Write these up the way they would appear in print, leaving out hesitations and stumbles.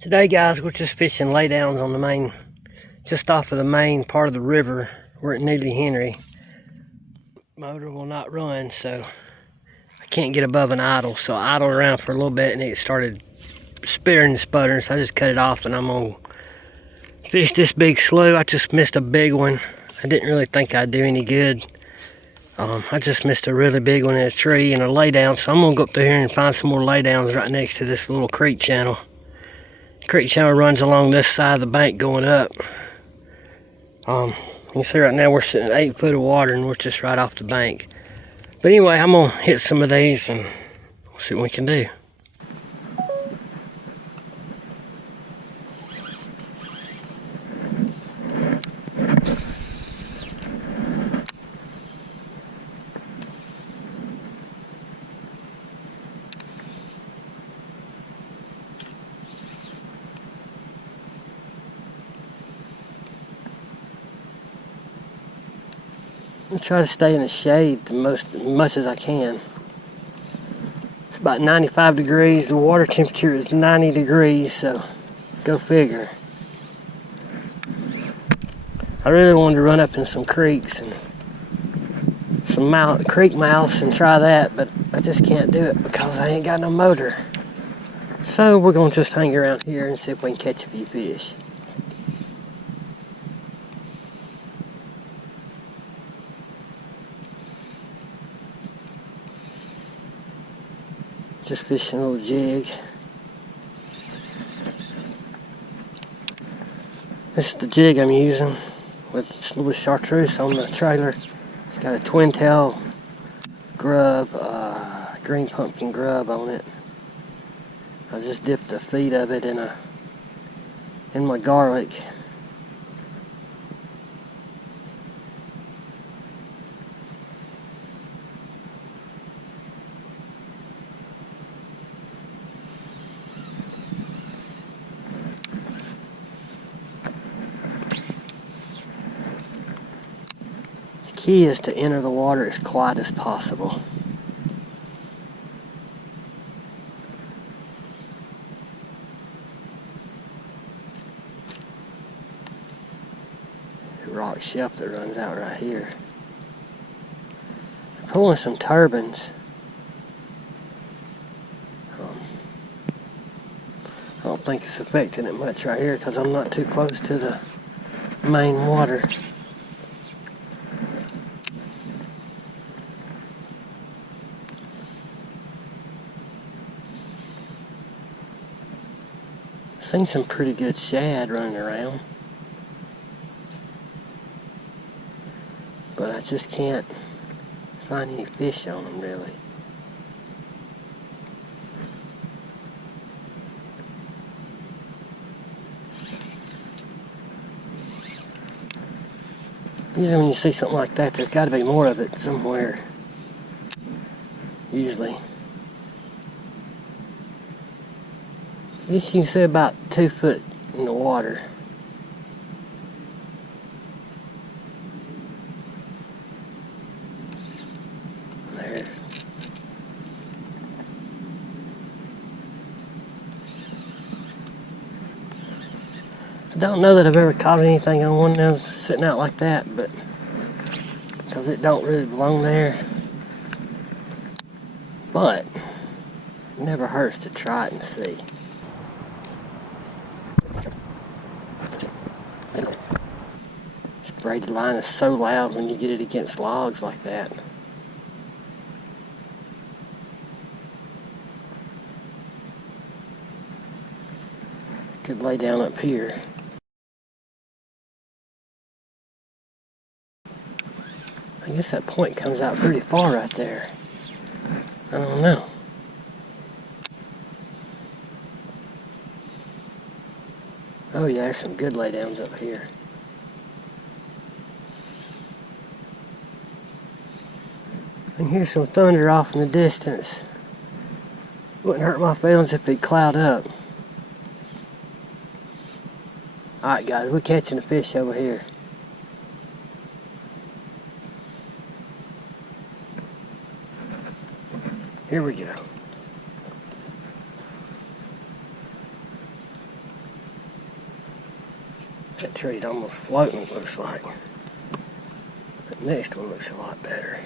Today, guys, we're just fishing laydowns on the main, just off of the main part of the river. We're at Neely Henry. Motor will not run, so I can't get above an idle. So I idled around for a little bit and it started spittering and sputtering, so I just cut it off and I'm gonna fish this big slough. I just missed a big one. I didn't really think I'd do any good. I just missed a really big one in a tree and a laydown, so I'm gonna go up through here and find some more laydowns right next to this little creek channel. Creek channel runs along this side of the bank going up. You can see right now we're sitting at 8 foot of water and we're just right off the bank. But anyway, I'm gonna hit some of these and we'll see what we can do. I'm try to stay in the shade as much as I can. It's about 95 degrees. The water temperature is 90 degrees, so go figure. I really wanted to run up in some creeks and some creek mouths and try that, but I just can't do it because I ain't got no motor. So we're gonna just hang around here and see if we can catch a few fish. Just fishing a little jig. This is the jig I'm using with little chartreuse on the trailer. It's got a twin tail grub, green pumpkin grub on it. I just dipped the feet of it in my garlic. The key is to enter the water as quiet as possible. Rock shelf that runs out right here. I'm pulling some turbines. I don't think it's affecting it much right here because I'm not too close to the main water. Seen some pretty good shad running around, but I just can't find any fish on them really. Usually when you see something like that, there's got to be more of it somewhere. Usually. I guess you can see about 2 foot in the water. There. I don't know that I've ever caught anything on one of those sitting out like that, but because it don't really belong there. But it never hurts to try it and see. This braided line is so loud when you get it against logs like that. Could lay down up here. I guess that point comes out pretty far right there. I don't know. Oh yeah, there's some good laydowns up here. I can hear some thunder off in the distance. Wouldn't hurt my feelings if it cloud up. Alright guys, we're catching a fish over here. Here we go. That tree's almost floating, looks like. The next one looks a lot better.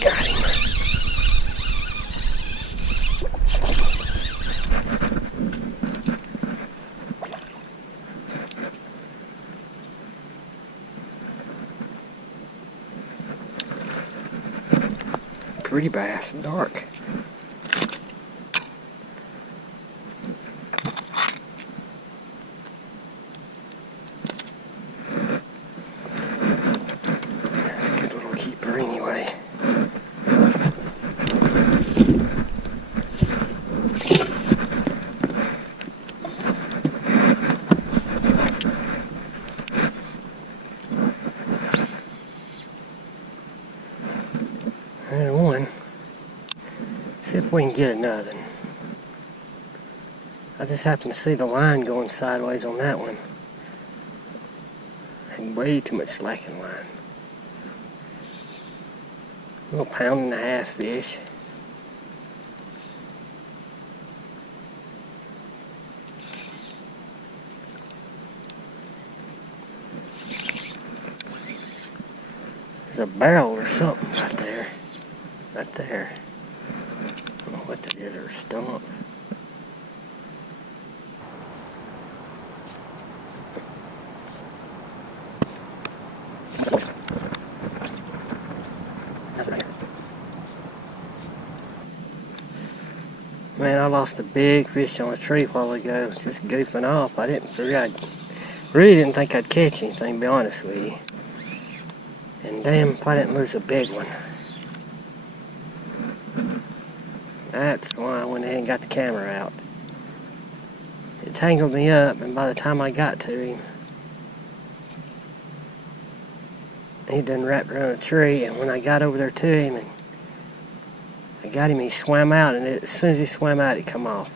Got him. Pretty bass, dark. That's a good little keeper anyway. There's one. See if we can get another. I just happened to see the line going sideways on that one. And way too much slacking line. A little 1.5 pound fish. There's a barrel or something right there. Right there. I don't know what that is, or a stump. Man, I lost a big fish on a tree a while ago, just goofing off. I really didn't think I'd catch anything, to be honest with you. And damn if I didn't lose a big one. That's why I went ahead and got the camera out. It tangled me up, and by the time I got to him, he done wrapped around a tree. And when I got over there to him and I got him, he swam out, and as soon as he swam out, it come off.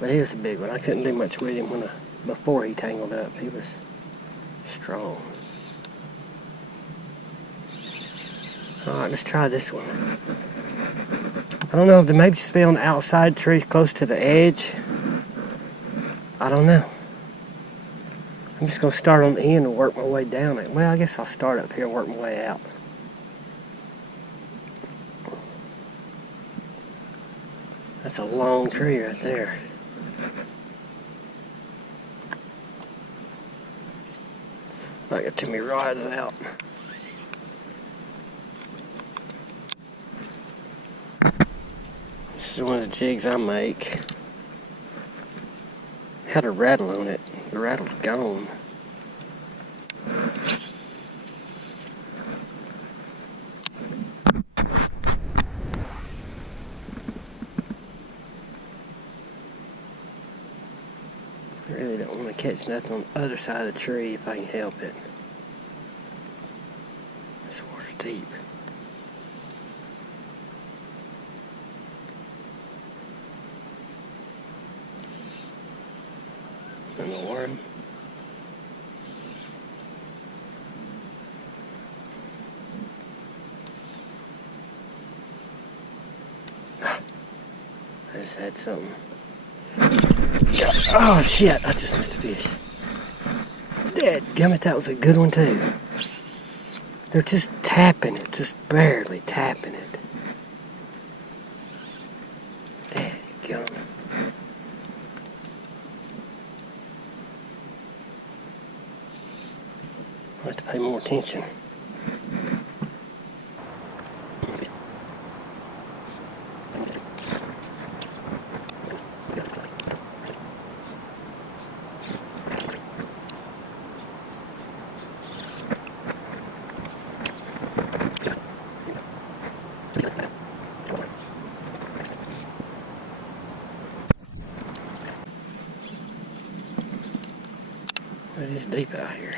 But he was a big one. I couldn't do much with him before he tangled up. He was strong. Alright, let's try this one. I don't know if they maybe just be on the outside trees close to the edge. I don't know. I'm just going to start on the end and work my way down it. Well, I guess I'll start up here and work my way out. That's a long tree right there. I got too many rods out. This is one of the jigs I make. Had a rattle on it. The rattle's gone. I really don't want to catch nothing on the other side of the tree if I can help it. This water's deep. And the worm. I just had something. Oh shit, I just missed a fish. Dadgummit, that was a good one too. They're just tapping it, just barely tapping it. Dadgummit. I'll have to pay more attention. It is deep out here.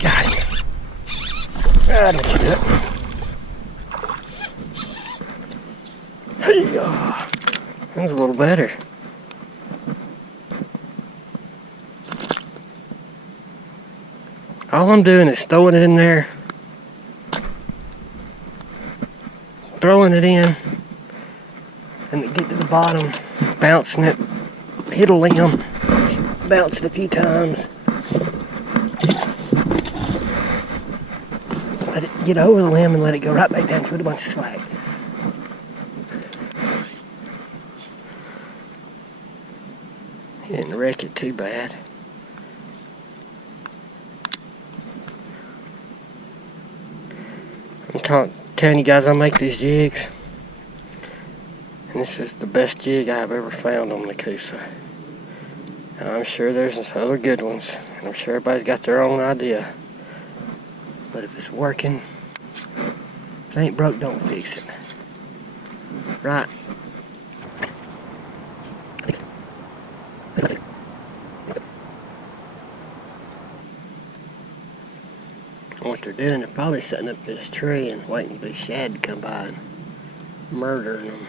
Got him. Ah, don't you do it. Hey, that was a little better. All I'm doing is throwing it in there, throwing it in, and to get to the bottom, bouncing it, hit a limb, bounce it a few times, let it get over the limb and let it go right back down to a bunch of slack. He didn't wreck it too bad. I'm telling you guys, I make these jigs, and this is the best jig I've ever found on the Coosa. I'm sure there's other good ones, and I'm sure everybody's got their own idea. But if it's working, if it ain't broke, don't fix it. Right? What they're doing, they're probably setting up this tree and waiting for the shad to come by and murdering them.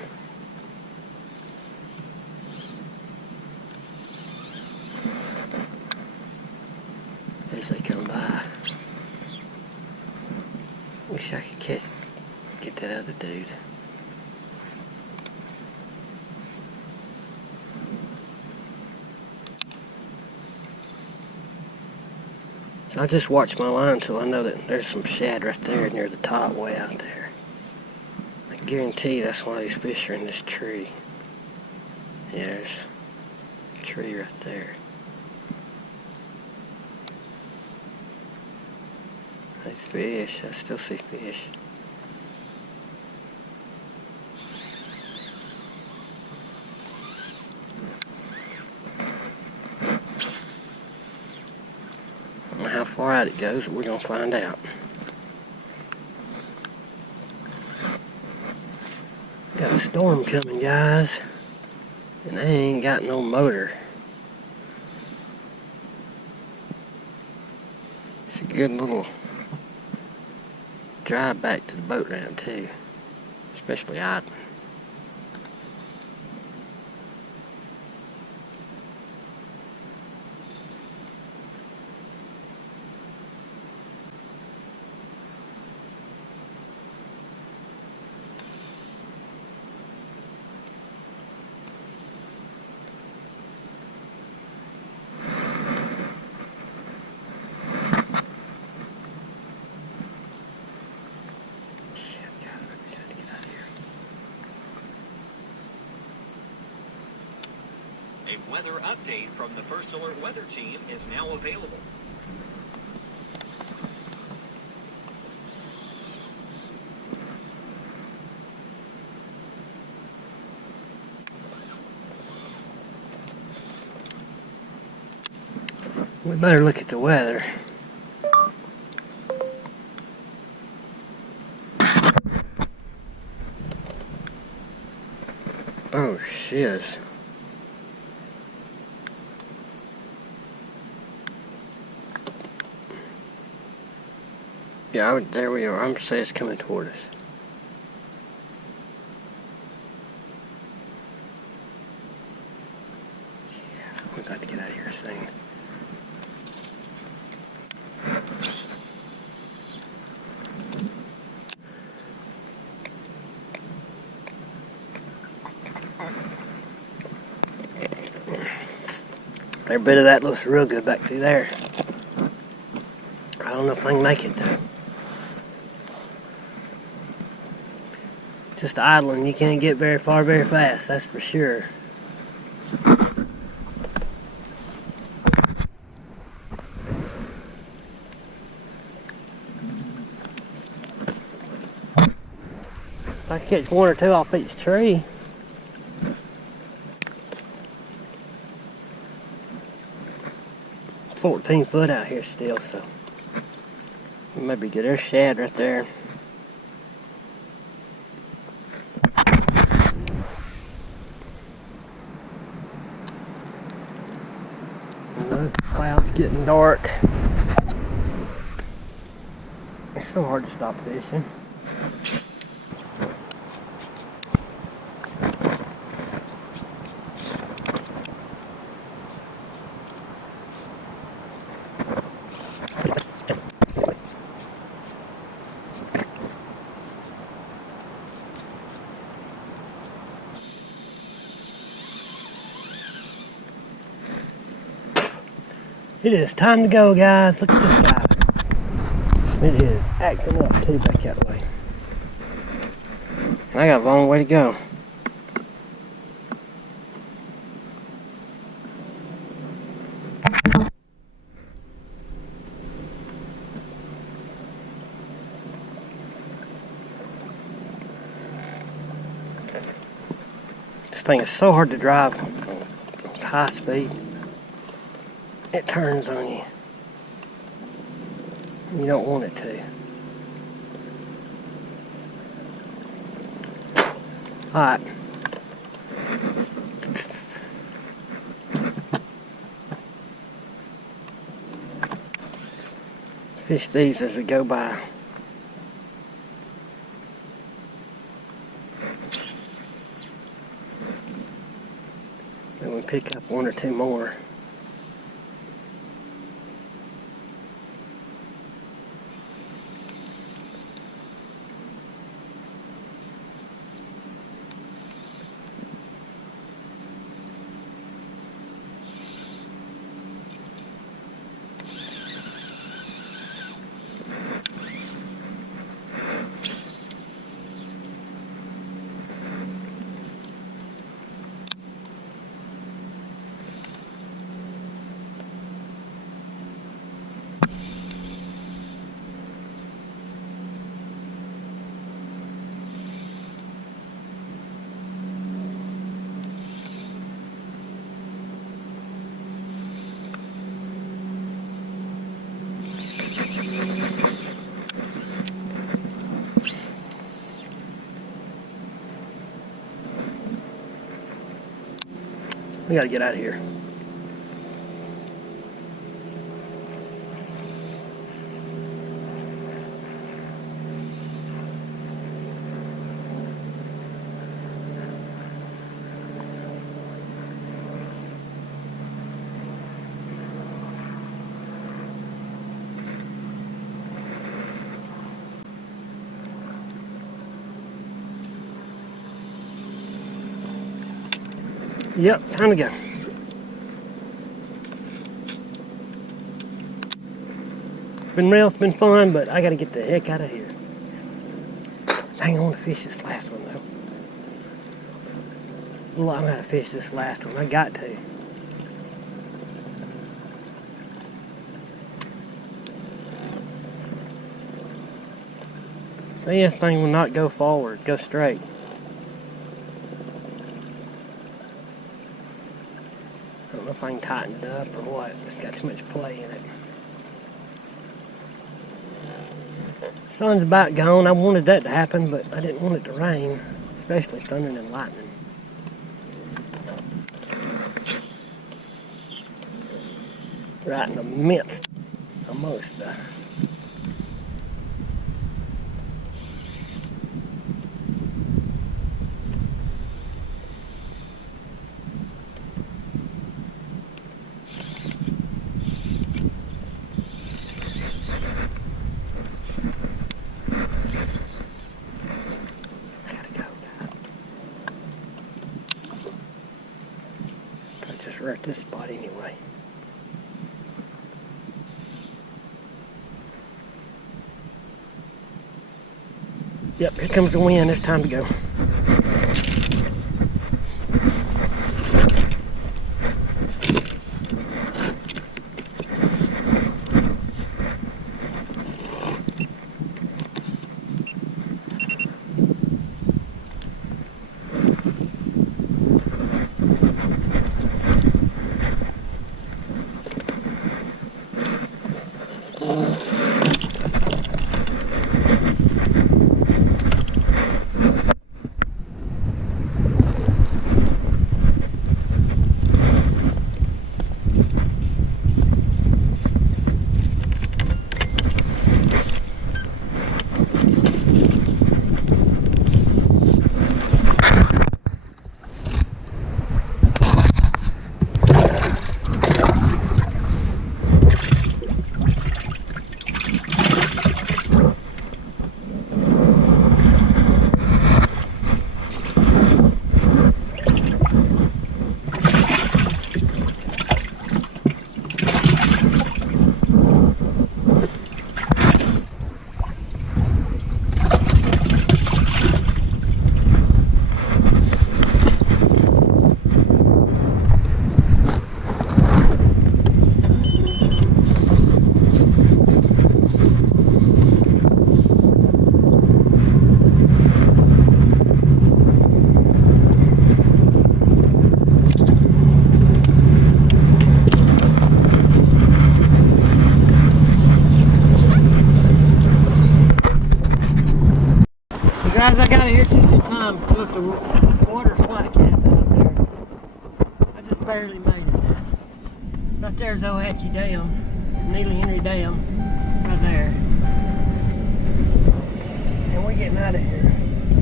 As they come by. Wish I could get that other dude. So I just watch my line until I know that there's some shad right there near the top way out there. I guarantee you that's why these fish are in this tree. Yeah, there's a tree right there. There's fish. I still see fish. How far out it goes, we're gonna find out. Got a storm coming, guys, and they ain't got no motor. It's a good little drive back to the boat ramp too, especially idling. A weather update from the First Alert Weather Team is now available. We better look at the weather. Oh, shiz. Yeah, there we are. I'm gonna say it's coming toward us. Yeah, we got to get out of here soon. Every bit of that looks real good back through there. I don't know if I can make it though. Just idling, you can't get very far very fast, that's for sure. If I catch one or two off each tree. It's 14 foot out here still, so maybe get their shad right there. The cloud's getting dark. So hard to stop fishing. It is time to go, guys. Look at this guy. It is acting up too back that way. And I got a long way to go. This thing is so hard to drive at high speed. It turns on you. You don't want it to. Alright. Fish these as we go by. And we pick up one or two more. We gotta get out of here. Yep, time to go. Been real, it's been fun, but I gotta get the heck out of here. Dang, I want to fish this last one though. Well, I'm gonna fish this last one. I got to. See, this thing will not go forward, go straight. I don't know if I can tighten it up or what. It's got too much play in it. Sun's about gone. I wanted that to happen, but I didn't want it to rain, especially thunder and lightning. Right in the midst, almost. We're at this spot anyway. Yep, here comes the wind. It's time to go. Right there's Ohatchee Dam, Neely Henry Dam, right there. And we're getting out of here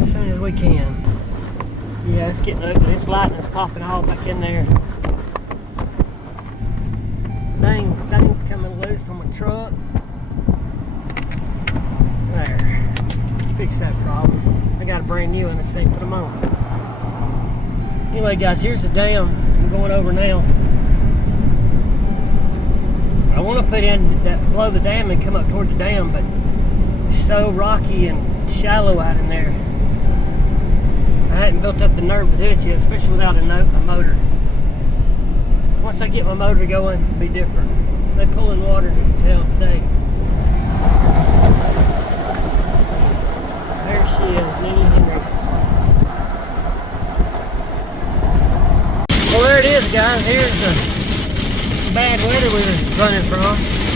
as soon as we can. Yeah, it's getting ugly. This lightning's popping all back in there. Thing's coming loose from a truck. There. Fix that problem. I got a brand new one. Let's see, put them on. Anyway, guys, here's the dam I'm going over now. I want to put in that below the dam and come up toward the dam, but it's so rocky and shallow out in there. I hadn't built up the nerve to do it yet, especially without a motor. Once I get my motor going, it'll be different. They pull in water, you can tell today. There she is, Neely Henry. Well, there it is, guys. Here's the bad weather we were running from.